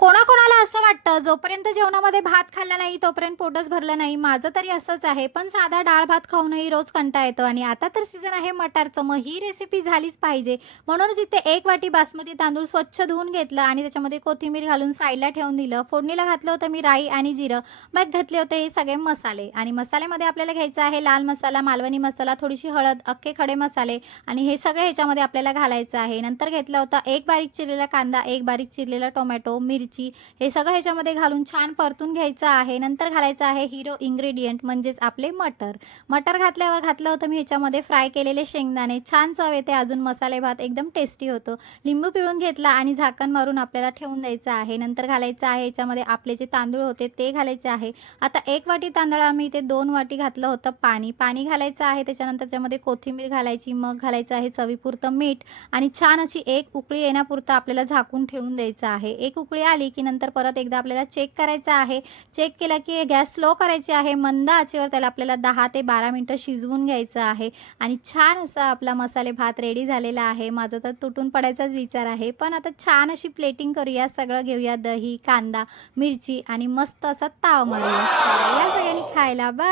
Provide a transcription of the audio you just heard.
कोणाकोणाला असं वाटतं जोपर्यंत जेवणामध्ये भात खाल्ला नाही तोपर्यंत पोटच भरलं नाही. माझं तरी असंच आहे. पण साधा डाळ भात खाऊनही रोज कंटाळा येतो आणि आता तर सीझन आहे मटारचं. मग ही रेसिपी झालीच पाहिजे. म्हणूनच इथे 1 वाटी बासमती तांदूळ स्वच्छ धुवून घेतलं आणि त्याच्यामध्ये कोथिंबीर घालून साईडला ठेवून दिलं. फोडणीला घातलं होतं मी राई आणि जिरं. मग घातले होते हे सगळे मसाले आणि मसाल्यामध्ये आपल्याला घ्यायचा आहे लाल मसाला, मालवणी मसाला, थोडीशी हळद, अख्खे खडे मसाले आणि हे सगळं ह्याच्यामध्ये आपल्याला घालायचं आहे. नंतर घेतला होता 1 बारीक चिरलेला कांदा, 1 बारीक चिरलेला टोमॅटो, मिरची हे सगळं ह्याच्यामध्ये घालून छान परतून घ्यायचं आहे. नंतर घालायचं आहे हिरो इन्ग्रेडियंट म्हणजेच आपले मटर. मटर घातल्यावर घातलं होतं मी ह्याच्यामध्ये फ्राय केलेले शेंगदाणे. छान चव येते अजून मसाले भात एकदम टेस्टी होतो. लिंबू पिळून घेतला आणि झाकण मारून आपल्याला ठेवून द्यायचं आहे. नंतर घालायचं आहे ह्याच्यामध्ये आपले जे तांदूळ होते ते घालायचे आहे. आता 1 वाटी तांदळा मी इथे 2 वाटी घातलं होतं पाणी. पाणी घालायचं आहे. त्याच्यानंतर त्याच्यामध्ये कोथिंबीर घालायची. मग घालायचं आहे चवीपुरतं मीठ आणि छान अशी 1 उकळी येण्यापुरतं आपल्याला झाकून ठेवून द्यायचं आहे. 1 उकळी आली की नंतर परत एकदा आपल्याला चेक करायचं आहे. चेक केला की गॅस स्लो करायची आहे. मंद आचेवर त्याला आपल्याला 10 ते 12 मिनिटं शिजवून घ्यायचं आहे आणि छान असा आपला मसाले भात रेडी झालेला आहे. माझा तर तुटून पडायचाच विचार आहे. पण आता छान अशी प्लेटिंग करूया. सगळं घेऊया दही, कांदा, मिरची आणि मस्त असा ताव मारूया. चला या सगळ्यांनी खायला. बाय.